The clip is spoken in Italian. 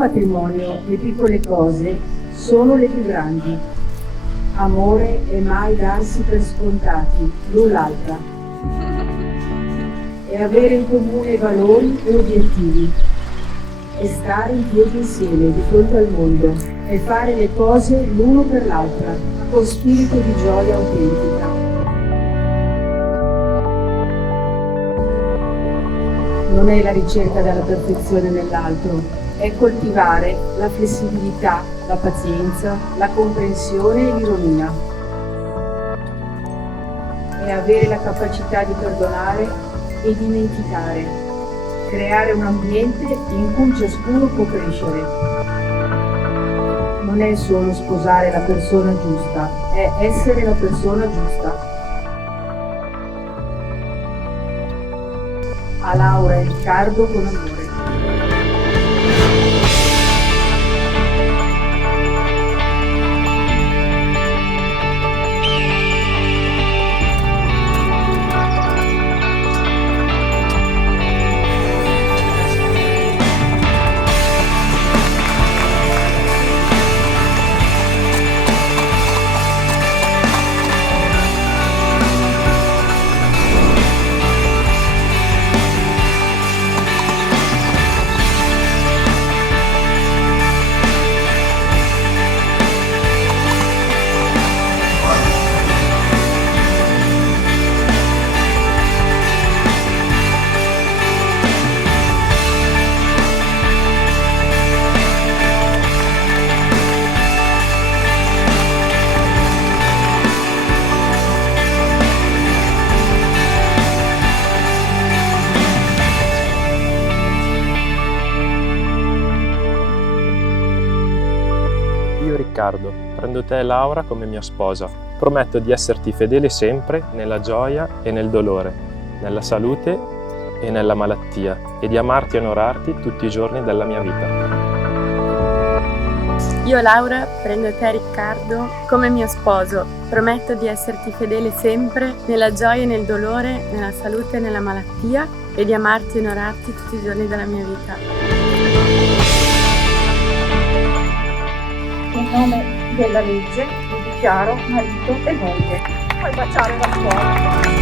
matrimonio le piccole cose sono le più grandi. Amore è mai darsi per scontati l'un l'altra. È avere in comune valori e obiettivi. È stare in piedi insieme di fronte al mondo. È fare le cose l'uno per l'altra, con spirito di gioia autentica. Non è la ricerca della perfezione nell'altro, è coltivare la flessibilità, la pazienza, la comprensione e l'ironia. È avere la capacità di perdonare e dimenticare, creare un ambiente in cui ciascuno può crescere. Non è solo sposare la persona giusta, è essere la persona giusta. A Laura e Riccardo con amore. Io Riccardo, prendo te e Laura come mia sposa. Prometto di esserti fedele sempre nella gioia e nel dolore, nella salute e nella malattia, e di amarti e onorarti tutti i giorni della mia vita. Io Laura prendo te Riccardo come mio sposo. Prometto di esserti fedele sempre nella gioia e nel dolore, nella salute e nella malattia, e di amarti e onorarti tutti i giorni della mia vita. In nome della legge vi dichiaro marito e moglie. Puoi baciare la sposa.